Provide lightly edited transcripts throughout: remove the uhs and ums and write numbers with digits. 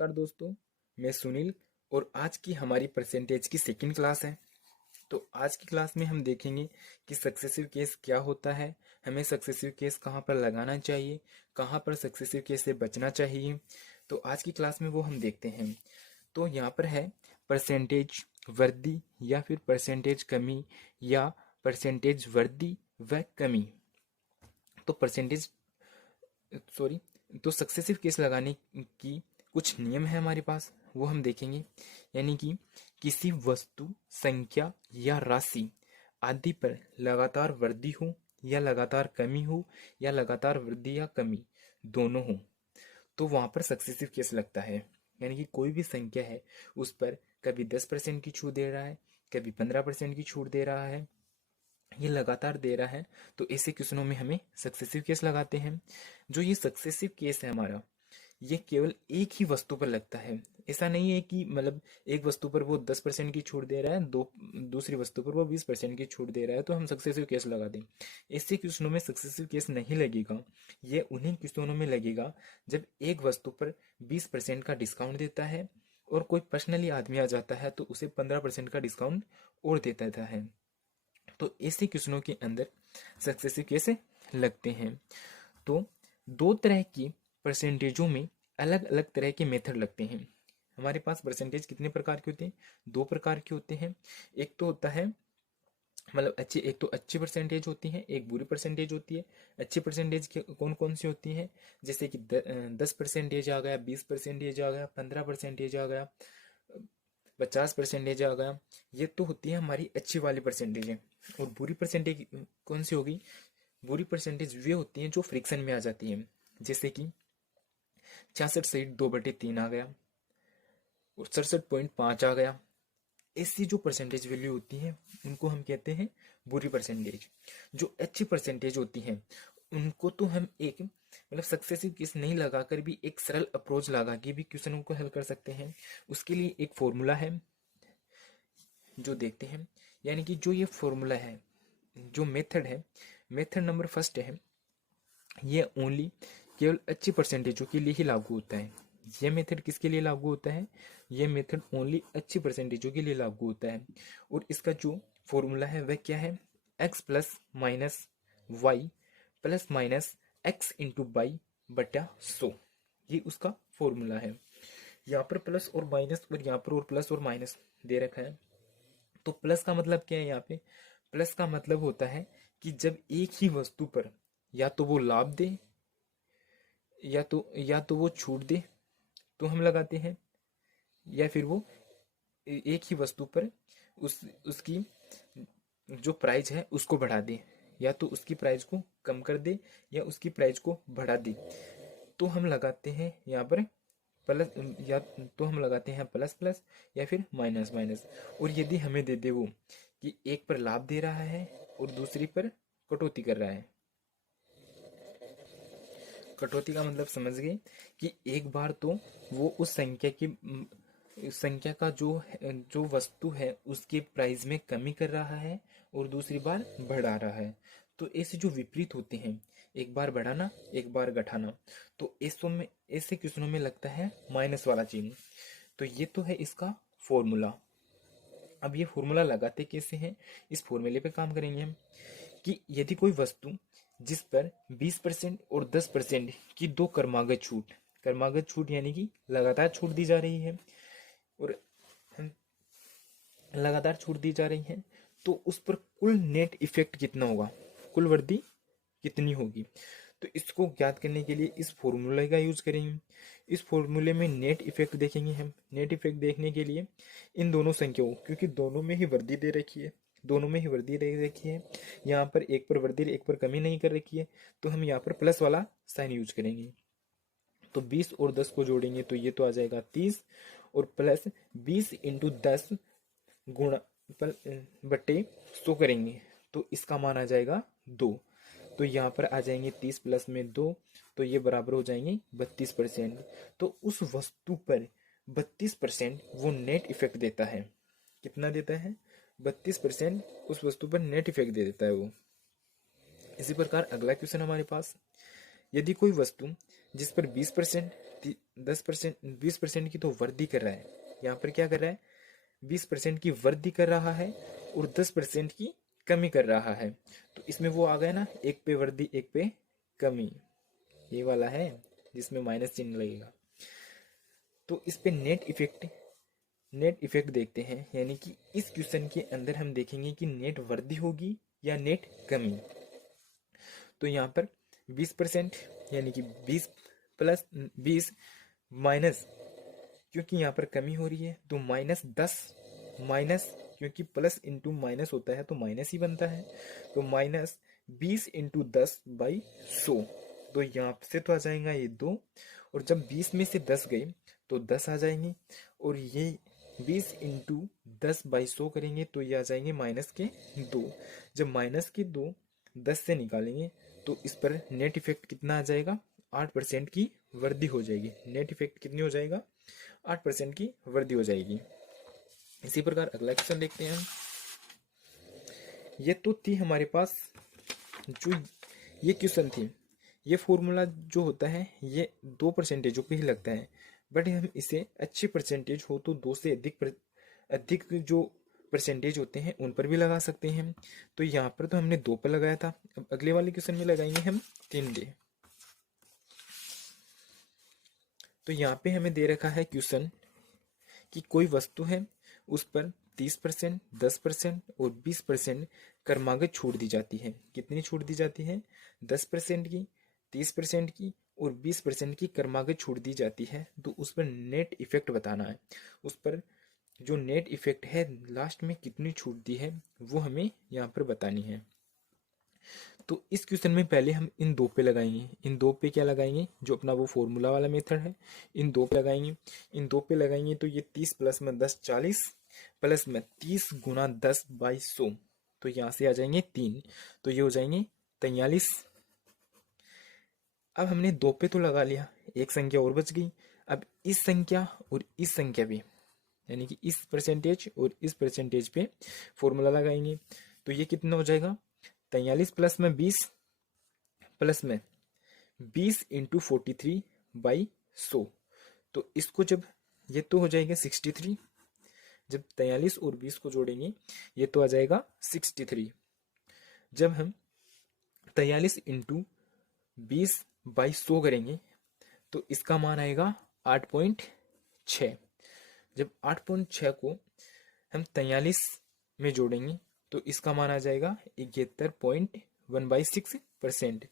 नमस्कार दोस्तों, मैं सुनील और आज की हमारी परसेंटेज की सेकंड क्लास है। तो आज की क्लास में हम देखेंगे कि सक्सेसिव केस क्या होता है, हमें सक्सेसिव केस कहाँ पर लगाना चाहिए, कहाँ पर सक्सेसिव केस से बचना चाहिए। तो आज की क्लास में वो हम देखते हैं। तो यहाँ पर है परसेंटेज वृद्धि या फिर परसेंटेज कमी या परसेंटेज वृद्धि व कमी। तो परसेंटेज सॉरी तो सक्सेसिव केस लगाने की कुछ नियम है हमारे पास, वो हम देखेंगे। यानी कि किसी वस्तु, संख्या या राशि आदि पर लगातार वृद्धि हो या लगातार कमी हो या लगातार वृद्धि या कमी दोनों हो तो वहां पर सक्सेसिव केस लगता है। यानी कि कोई भी संख्या है उस पर कभी 10% की छूट दे रहा है, कभी 15% की छूट दे रहा है, ये लगातार दे रहा है, तो ऐसे क्वेश्चनों में हमें सक्सेसिव केस लगाते हैं। जो ये सक्सेसिव केस है हमारा, ये केवल एक ही वस्तु पर लगता है। ऐसा नहीं है कि मतलब एक वस्तु पर वो 10% की छूट दे रहा है, दूसरी वस्तु पर वो 20% की छूट दे रहा है तो हम सक्सेसिव केस लगा दें। ऐसे क्वेश्चनों में सक्सेसिव केस नहीं लगेगा। ये उन्हीं क्वेश्चनों में लगेगा जब एक वस्तु पर 20% का डिस्काउंट देता है और कोई पर्सनली आदमी आ जाता है तो उसे 15% का डिस्काउंट और देता है। तो ऐसे क्वेश्चनों के अंदर सक्सेसिव केस लगते हैं। तो दो तरह की परसेंटेजों में अलग अलग तरह के मेथड लगते हैं। हमारे पास परसेंटेज कितने प्रकार के होते हैं? दो प्रकार के होते हैं। एक तो होता है मतलब एक तो अच्छी परसेंटेज होती है, एक बुरी परसेंटेज होती है। अच्छी परसेंटेज कौन कौन सी होती है? जैसे कि 10% आ गया, 20% आ गया, 15% आ गया, 50% आ गया। ये तो होती है हमारी अच्छी वाली परसेंटेज है। और बुरी परसेंटेज कौन सी होगी? बुरी परसेंटेज वे होती हैं जो फ्रिक्शन में आ जाती हैं। जैसे कि 66.2/3 आ गया और 67.5 आ गया। ऐसी जो परसेंटेज वैल्यू होती है उनको हम कहते हैं बुरी परसेंटेज। जो अच्छी परसेंटेज होती हैं उनको तो हम एक मतलब सक्सेसिव केस नहीं लगाकर भी एक सरल अप्रोच लगा के भी क्वेश्चनों को हल कर सकते हैं। उसके लिए एक फॉर्मूला है जो देखते हैं। यानी कि जो ये फॉर्मूला है, जो मेथड है, मेथड नंबर फर्स्ट है, ये ओनली केवल अच्छी परसेंटेजों के लिए ही लागू होता है। ये मेथड किसके लिए लागू होता है? ये मेथड ओनली अच्छी परसेंटेजों के लिए लागू होता है। और इसका जो फॉर्मूला है वह क्या है? x plus minus y plus minus x into by बटा 100। ये उसका फॉर्मूला है। यहाँ पर प्लस और माइनस और यहाँ पर और प्लस और माइनस दे रखा है। तो प्लस का मतलब क्या है? यहाँ पे प्लस का मतलब होता है कि जब एक ही वस्तु पर या तो वो लाभ दे या तो वो छूट दे तो हम लगाते हैं, या फिर वो एक ही वस्तु पर उसकी जो प्राइस है उसको बढ़ा दे, या तो उसकी प्राइस को कम कर दे या उसकी प्राइस को बढ़ा दे, तो हम लगाते हैं यहाँ पर प्लस, या तो हम लगाते हैं प्लस प्लस या फिर माइनस माइनस। और यदि हमें दे दे वो कि एक पर लाभ दे रहा है और दूसरी पर कटौती कर रहा है। कटौती का मतलब समझ गए कि एक बार तो वो उस संख्या का जो वस्तु है उसके प्राइस में कमी कर रहा है और दूसरी बार बढ़ा रहा है। तो ऐसे जो विपरीत होते हैं, एक बार बढ़ाना एक बार घटाना, तो ऐसे क्वेश्चनों में लगता है माइनस वाला चिन्ह। तो ये तो है इसका फॉर्मूला। अब ये फॉर्मूला लगाते कैसे हैं? इस फॉर्मूले पे काम करेंगे हम कि यदि कोई वस्तु जिस पर 20% और 10% की दो क्रमागत छूट यानी कि लगातार छूट दी जा रही है और लगातार छूट दी जा रही है, तो उस पर कुल नेट इफेक्ट कितना होगा, कुल वृद्धि कितनी होगी। तो इसको ज्ञात करने के लिए इस फॉर्मूले का यूज करेंगे। इस फॉर्मूले में नेट इफेक्ट देखेंगे हम। नेट इफेक्ट देखने के लिए इन दोनों संख्याओं, क्योंकि दोनों में ही वृद्धि दे रखी है, दोनों में ही वृद्धि दे रखी है, यहाँ पर एक पर वृद्धि एक पर कमी नहीं कर रखी है, तो हम यहाँ पर प्लस वाला साइन यूज करेंगे। तो 20 और 10 को जोड़ेंगे तो ये तो आ जाएगा 30 और प्लस 20 इंटू 10 गुणा बटे 100 करेंगे तो इसका मान आ जाएगा 2। तो यहाँ पर आ जाएंगे 30 प्लस में 2, तो ये बराबर हो जाएंगे 32%। तो उस वस्तु पर 32% वो नेट इफेक्ट देता है। कितना देता है? 32% उस वस्तु पर नेट इफेक्ट दे देता है वो। इसी प्रकार अगला क्वेश्चन हमारे पास, यदि कोई वस्तु जिस पर 20% 10%, 20% की तो वृद्धि कर रहा है। यहाँ पर क्या कर रहा है, 20% की वृद्धि कर रहा है और 10% की कमी कर रहा है। तो इसमें वो आ गया ना, एक पे वृद्धि एक पे कमी, ये वाला है जिसमें माइनस चिन्ह लगेगा। तो इस पे नेट इफेक्ट देखते हैं, यानी कि इस क्वेश्चन के अंदर हम देखेंगे कि नेट वृद्धि होगी या नेट कमी। तो यहाँ पर 20% यानी कि 20 प्लस 20 माइनस, क्योंकि यहाँ पर कमी हो रही है तो -10 माइनस, क्योंकि प्लस इंटू माइनस होता है तो माइनस ही बनता है, तो -20 इंटू 10/100। तो यहाँ से तो आ जाएगा ये 2, और जब 20 में से 10 गए तो 10 आ जाएंगे, और ये 20 इंटू 10/100 करेंगे तो ये आ जाएंगे -2। जब -2 10 से निकालेंगे तो इस पर नेट इफेक्ट कितना आ जाएगा, 8% की वृद्धि हो जाएगी। नेट इफेक्ट कितनी हो जाएगा, 8% की वृद्धि हो जाएगी। इसी प्रकार अगला क्वेश्चन देखते हैं हम। ये तो थी हमारे पास जो ये क्वेश्चन थी, ये फॉर्मूला जो होता है ये 2 परसेंटेजों पे ही लगता है, बट हम इसे अच्छी परसेंटेज हो तो 2 से अधिक जो परसेंटेज होते हैं उन पर भी लगा सकते हैं। तो यहाँ पर तो हमने 2 पर लगाया था, अब अगले वाले क्वेश्चन में लगाएंगे हम 3 डे। तो यहाँ पे हमें दे रखा है क्वेश्चन कि कोई वस्तु है, उस पर 30%, 10% और 20% क्रमागत छूट दी जाती है। कितनी छूट दी जाती है, 10% की, 30% की और 20% की क्रमागत छूट दी जाती है। तो उस पर नेट इफेक्ट बताना है। उस पर जो नेट इफेक्ट है लास्ट में कितनी छूट दी है वो हमें यहाँ पर बतानी है। तो इस क्वेश्चन में पहले हम इन 2 पे लगाएंगे। इन 2 पे क्या लगाएंगे, जो अपना वो फॉर्मूला वाला मेथड है, इन 2 पे लगाएंगे। इन 2 पे लगाएंगे तो ये 30 प्लस में 10 40 प्लस में 30 गुना 10/100, तो यहाँ से आ जाएंगे 3, तो ये हो जाएंगे 43। अब हमने 2 पे तो लगा लिया, एक संख्या और बच गई। अब इस संख्या और इस संख्या पे, यानी कि इस परसेंटेज और इस परसेंटेज पे फॉर्मूला लगाएंगे। तो ये कितना हो जाएगा, 43 प्लस में 20 प्लस में 20 इंटू 43/100। तो इसको जब, ये तो हो जाएगा 63, जब 43 और 20 को जोड़ेंगे ये तो आ जाएगा 63। जब हम 43 इंटू 20/100 करेंगे तो इसका मान आएगा 8.6। जब 8.6 को हम 43 में जोड़ेंगे तो इसका मान आ जाएगा 71.1/6%।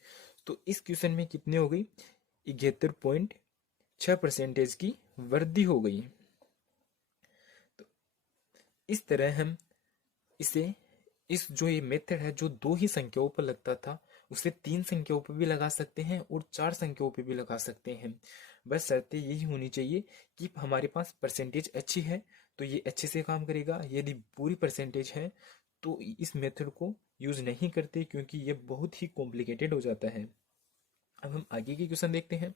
तो इस क्वेश्चन में कितनी हो गई, 71.6% की वृद्धि हो गई। तो इस तरह हम इसे, इस जो ये मेथड है जो 2 ही संख्याओं पर लगता था उसे 3 संख्याओं पर भी लगा सकते हैं और 4 संख्याओं पर भी लगा सकते हैं। बस शर्तें यही होनी चाहिए कि हमारे पास परसेंटेज अच्छी है तो ये अच्छे से काम करेगा। यदि पूरी परसेंटेज है तो इस मेथड को यूज नहीं करते, क्योंकि ये बहुत ही कॉम्प्लिकेटेड हो जाता है। अब हम आगे के क्वेश्चन देखते हैं।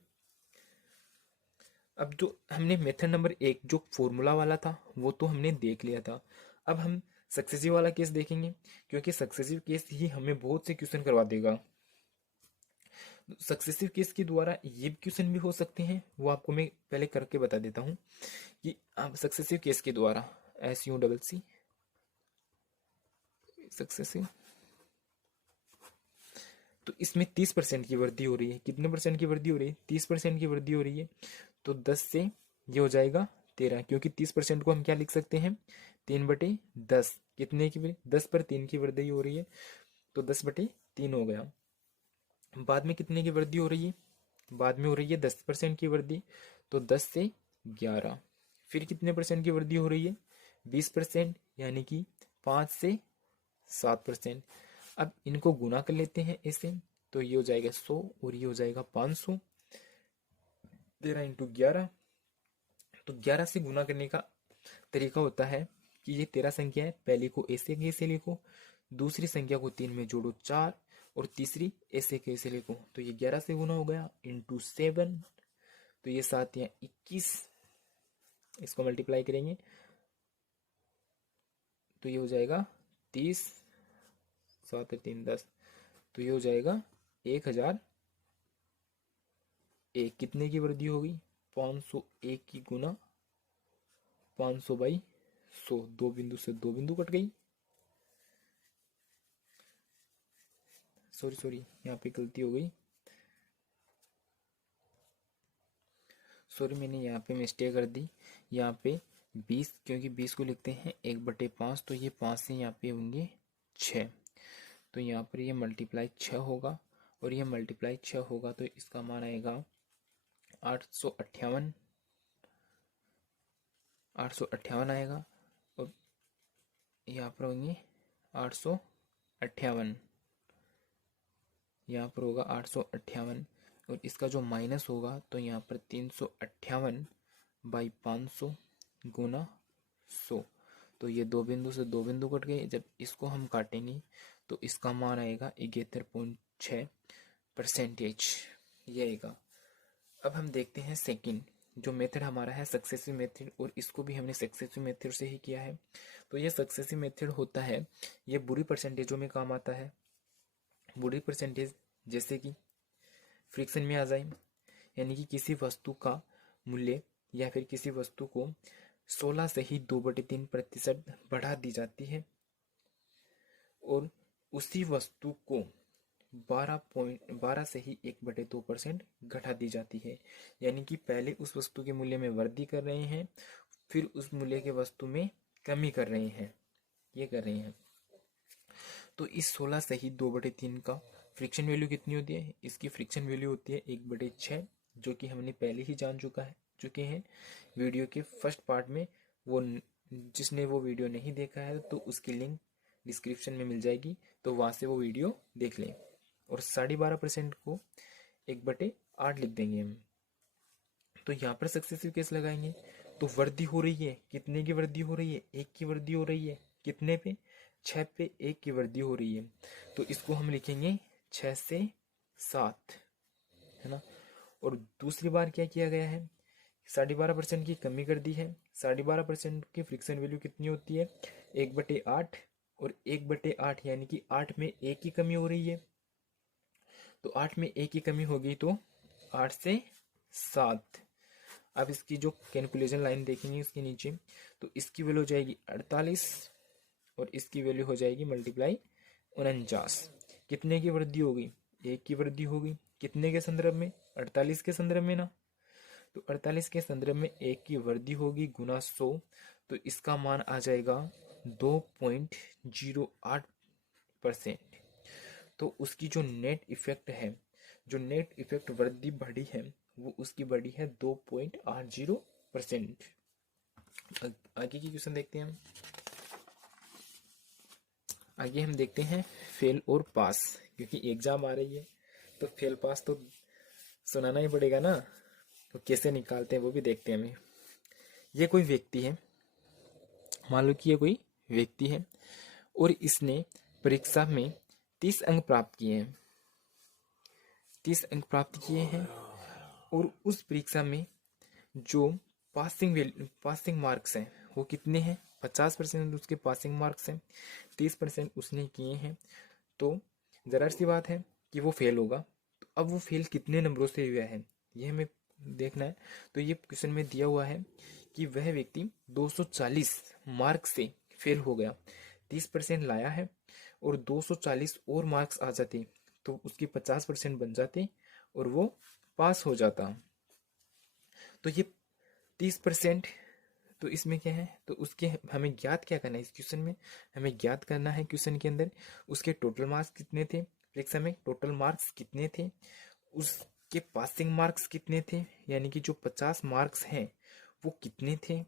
अब जो हमने मेथड नंबर 1 जो फॉर्मूला वाला था वो तो हमने देख लिया था। अब हम सक्सेसिव वाला केस देखेंगे, क्योंकि सक्सेसिव केस ही हमें बहुत से क्वेश्चन करवा देगा। सक्सेसिव केस के द्वारा ये क्वेश्चन भी हो सकते हैं, वो आपको मैं पहले करके बता देता हूँ कि आप सक्सेसिव केस के द्वारा SUCC सक्सेसिव, तो इसमें 30% की वृद्धि हो रही है। कितने परसेंट की वृद्धि हो रही है, 30% की वृद्धि हो रही है। तो 10 से ये हो जाएगा 13, क्योंकि 30% को हम क्या लिख सकते हैं, 3/10। कितने की, 10 पर 3 की वृद्धि हो रही है तो 10/3 हो गया। बाद में कितने की वृद्धि हो रही है, बाद में हो रही है 10% की वृद्धि, तो 10 से 11। फिर कितने परसेंट की वृद्धि हो रही है, 20%, यानी कि 5 से 7%। अब इनको गुना कर लेते हैं ऐसे, तो ये हो जाएगा 100 और ये हो जाएगा 500। 13 इंटू 11, तो 11 से गुना करने का तरीका होता है कि ये 13 संख्या है, पहली को ऐसे कैसे लिखो, दूसरी संख्या को 3 में जोड़ो 4, और तीसरी ऐसे कैसे लिखो, तो ये 11 से गुना हो गया इंटू 7, तो ये 7 या 21, इसको मल्टीप्लाई करेंगे तो ये हो जाएगा 30, 7 3 10, तो ये हो जाएगा 1001। कितने की वृद्धि होगी, 501 की गुना 500/100, 2 बिंदु से 2 बिंदु कट गई। सॉरी यहाँ पे गलती हो गई, सॉरी मैंने यहाँ पे मिस्टेक कर दी। यहाँ पे 20, क्योंकि 20 को लिखते हैं 1/5, तो ये 5 से यहाँ पे होंगे 6, तो यहाँ पर ये मल्टीप्लाई 6 होगा, और ये मल्टीप्लाई 6 होगा तो इसका मान आएगा 858, 858 आएगा, और यहाँ पर होंगे 858, यहाँ पर होगा 858, और इसका जो माइनस होगा तो यहाँ पर 358/500 गुना 100, तो ये 2 बिंदु से 2 बिंदु कट गए। जब इसको हम काटेंगे तो इसका मान आएगा 71.6%, ये आएगा। अब हम देखते हैं सेकंड, जो मेथड हमारा है सक्सेसिव मेथड, और इसको भी हमने सक्सेसिव मेथड से ही किया है। तो ये सक्सेसिव मेथड होता है, ये बुरी परसेंटेजों में काम आता है। बुरी परसेंटेज जैसे कि फ्रिक्शन में आ जाए, यानी कि किसी वस्तु का मूल्य या फिर किसी वस्तु को 16 से ही 2/3% बढ़ा दी जाती है, और उसी वस्तु को 12 से ही 1/2% घटा दी जाती है। यानी कि पहले उस वस्तु के मूल्य में वृद्धि कर रहे हैं, फिर उस मूल्य के वस्तु में कमी कर रहे हैं, ये कर रहे हैं। तो इस 16 से ही 2/3 का फ्रिक्शन वैल्यू कितनी होती है? इसकी फ्रिक्शन वैल्यू होती है 1/6, जो कि हमने पहले ही जान चुके हैं वीडियो के फर्स्ट पार्ट में। वो जिसने वो वीडियो नहीं देखा है तो उसकी लिंक डिस्क्रिप्शन में मिल जाएगी, तो वहाँ से वो वीडियो देख लें। और 12.5% को 1/8 लिख देंगे हम। तो यहाँ पर सक्सेसिव केस लगाएंगे तो वृद्धि हो रही है, कितने की वृद्धि हो रही है? 1 की वृद्धि हो रही है। कितने पे? 6 पे 1 की वृद्धि हो रही है, तो इसको हम लिखेंगे 6 से 7, है ना। और दूसरी बार क्या किया गया है? 12.5% की कमी कर दी है। 12.5% की फ्रिक्शन वैल्यू कितनी होती है? 1/8, और 1/8 यानी कि 8 में 1 की कमी हो रही है, तो 8 में 1 की कमी होगी तो 8 से 7। अब इसकी जो कैलकुलेशन लाइन देखेंगे इसके नीचे, तो इसकी वैल्यू हो जाएगी 48, और इसकी वैल्यू हो जाएगी मल्टीप्लाई 49। कितने की वृद्धि होगी? 1 की वृद्धि होगी। कितने के संदर्भ में? 48 के संदर्भ में ना। तो 48 के संदर्भ में 1 की वृद्धि होगी गुना 100, तो इसका मान आ जाएगा 2.08%। तो उसकी जो नेट इफेक्ट है, जो नेट इफेक्ट वृद्धि बढ़ी है, वो उसकी बढ़ी है 2.80%। आगे की क्वेश्चन देखते हैं हम। आगे हम देखते हैं फेल और पास, क्योंकि एग्जाम आ रही है तो फेल पास तो सुनाना ही पड़ेगा ना, तो कैसे निकालते हैं वो भी देखते हैं हमें। ये कोई व्यक्ति है, मान लो कि ये कोई व्यक्ति है, और इसने परीक्षा में 30 अंक प्राप्त किए हैं, 30 अंक प्राप्त किए हैं, और उस परीक्षा में जो पासिंग मार्क्स हैं वो कितने हैं? 50% उसके पासिंग मार्क्स हैं, 30% उसने किए हैं, तो जरा सी बात है कि वो फेल होगा। तो अब वो फेल कितने नंबरों से हुआ है ये हमें देखना है। तो ये क्वेश्चन में दिया हुआ है कि वह व्यक्ति 240 मार्क्स से फेल हो गया, 30% लाया है, और 240 और मार्क्स आ जाते तो उसकी 50% बन जाते और वो पास हो जाता। तो ये 30%, तो इसमें क्या है? तो उसके हमें ज्ञात क्या करना है इस क्वेश्चन में? हमें ज्ञात करना है क्वेश्चन के अंदर उसके टोटल मार्क्स कितने थे, परीक्षा में टोटल मार्क्स कितने थे, उसके पासिंग मार्क्स कितने थे, यानी कि जो 50 मार्क्स हैं वो कितने थे,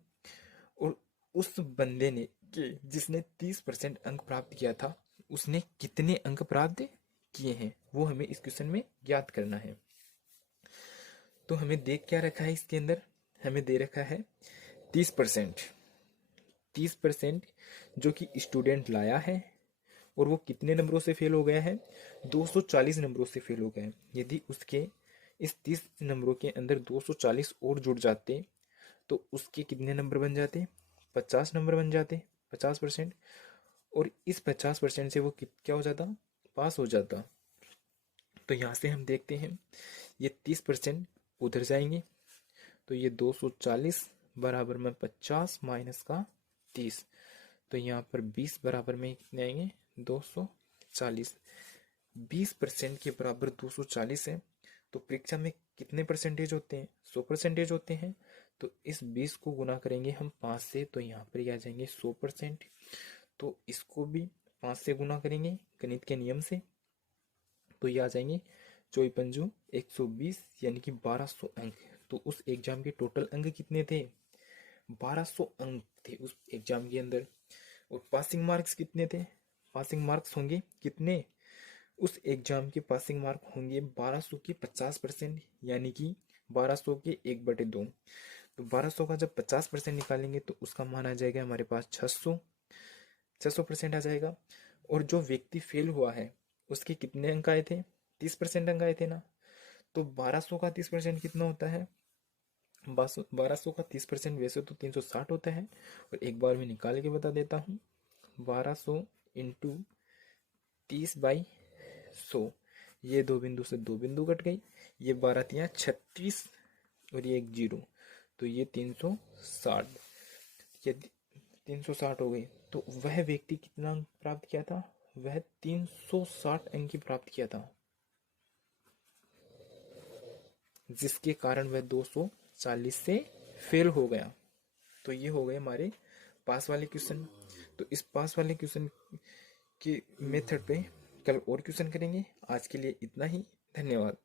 और उस बंदे ने जिसने 30% अंक प्राप्त किया था उसने कितने अंक प्राप्त किए हैं, वो हमें इस क्वेश्चन में ज्ञात करना है। तो हमें देख क्या रखा है इसके अंदर? हमें दे रखा है 30%, 30% जो कि स्टूडेंट लाया है, और वो कितने नंबरों से फेल हो गया है? 240 नंबरों से फेल हो गया है। यदि उसके इस 30 नंबरों के अंदर 240 और जुड़ जाते तो उसके कितने नंबर बन जाते? 50 नंबर बन जाते, 50%, और इस 50% से वो क्या हो जाता? पास हो जाता। तो यहाँ से हम देखते हैं ये 30% उधर जाएंगे, तो ये 240 बराबर में 50 माइनस का 30, तो यहाँ पर 20 बराबर में कितने आएंगे 240। 20% के बराबर 240 है, तो परीक्षा में कितने परसेंटेज होते हैं 100% होते हैं। तो इस 20 को गुना करेंगे हम 5 से, तो यहाँ पर आ जाएंगे 100%। तो इसको भी 5 से गुना करेंगे गणित के नियम से, तो ये आ जाएंगे 24×5 120 यानी कि 1200 अंक। तो उस एग्जाम के टोटल अंक कितने थे 1200 अंक थे उस एग्जाम के अंदर। और पासिंग मार्क्स कितने थे, पासिंग मार्क्स होंगे कितने, उस एग्जाम के पासिंग मार्क होंगे 1200 के 50%, यानी कि 1200 के 1/2। तो 1200 का जब 50% निकालेंगे तो उसका मान आ जाएगा हमारे पास 600% आ जाएगा। और जो व्यक्ति फेल हुआ है उसके कितने अंक आए थे 30% अंक आए थे ना। तो 1200 का 30% कितना होता है, 1200 का 30% वैसे तो 360 होता है, और एक बार मैं निकाल के बता देता हूँ। 1200 इंटू 30/100, ये दो बिंदु से दो बिंदु कट गई, ये 12×3 = 36 और ये एक जीरो, तो ये 360, ये 360 हो गई। तो वह व्यक्ति कितना अंक प्राप्त किया था, वह 360 अंक की प्राप्त किया था, जिसके कारण वह 240 से फेल हो गया। तो ये हो गए हमारे पास वाले क्वेश्चन। तो इस पास वाले क्वेश्चन के मेथड पे कल और क्वेश्चन करेंगे। आज के लिए इतना ही, धन्यवाद।